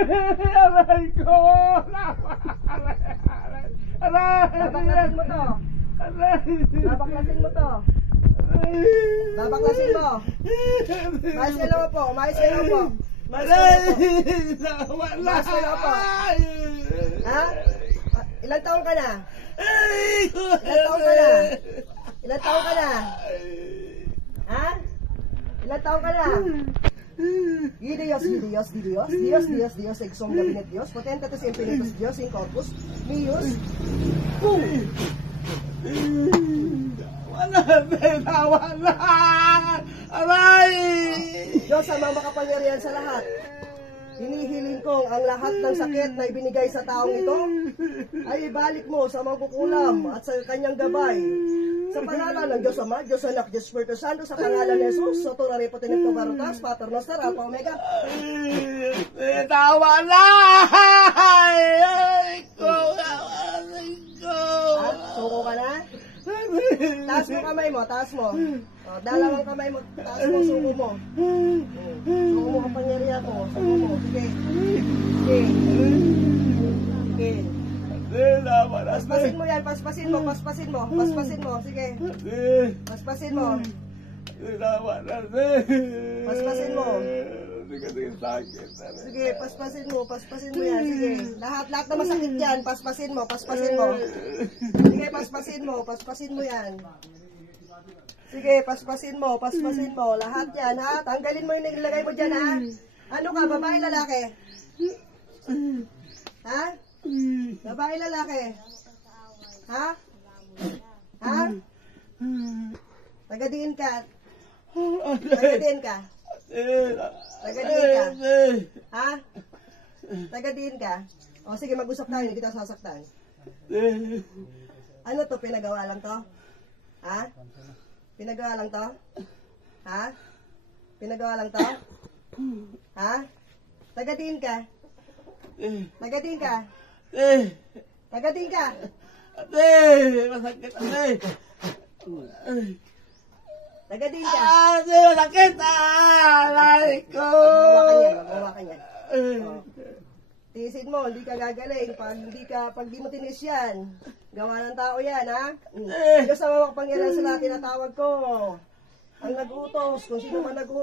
Aray ko! Babaklasin mo to. Babaklasin mo to. Babaklasin mo. Mais kayo po. Mais kayo po. Mais kayo po. Mais kayo po. Ha? Ilang taon ka na? Ilang taon ka na? Ilang taon ka na? Ha? Ilang taon ka na? Dios, exum gabinet Dios, potentatis infinitus Dios, in corpus, mius, boom! Wala! Aray! Diyos, ang mga makapangyarihan sa lahat. Hinihiling kong ang lahat ng sakit na ibinigay sa taong ito ay ibalik mo sa mangkukulam at sa kanyang gabay. Sa pangalan ng Diyos Ama, Diyos Anak, Diyos Espiritu Santo, sa pangalan ng Jesus, sa Torah Repotinip Kabarutas, Pater Noster, Alpha Omega. Tawa na! Ay ko! At suko ka na? Taas mo kamay mo, taas mo. O, dalawang kamay mo, taas mo, suko mo. Suko mo kapangyarihan mo, suko mo. Sige. Sige. Sige. Paspasin mo yan, paspasin mo. Paspasin mo, sige. Paspasin mo. Paspasin mo. Sige, paspasin mo yan, sige. Lahat na masakit yan, paspasin mo. Sige, paspasin mo yan. Sige, paspasin mo. Lahat yan, ha? Tanggalin mo yung nilagay mo dyan, ha? Ano ka, babae, lalaki? Ha? Babae, lalaki? Ha? Ha? Tagadiin ka. Ha? Tagadiin ka. O sige, mag-usap tayo, hindi kita sasaktan. Ano to, pinagawa lang to? Ha? Pinagawa lang to? Ha? Pinagawa lang to? Ha? Tagadiin ka. Tagadiin ka. Tagadiin ka. Masakit, ate! Tagadiin ka. Masakit! Aray ko! Maghawakan yan. Tiisin mo, hindi ka gagaling. Pag di mo tinis yan, gawa ng tao yan, ha? Diyos ang makapangyarihan sa lahat, tinatawag ko. Ang nag-utos, kung sino man nag-utos.